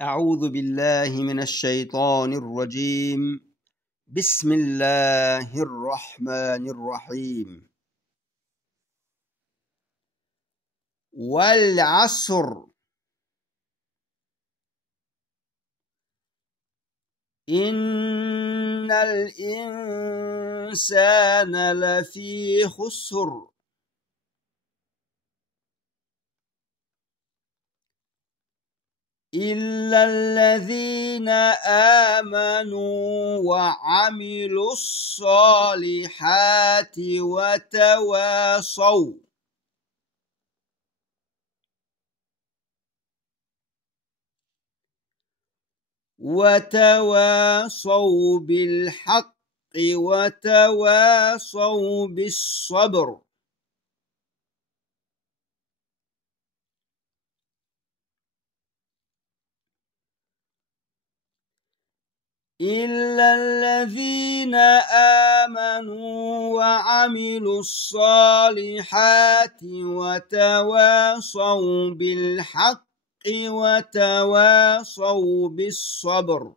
أعوذ بالله من الشيطان الرجيم. بسم الله الرحمن الرحيم. والعصر إن الإنسان لفي خسر إلا الذين آمنوا وعملوا الصالحات وتواصوا بالحق وتواصوا بالصبر. إلا الذين آمنوا وعملوا الصالحات وتواصوا بالحق وتواصوا بالصبر.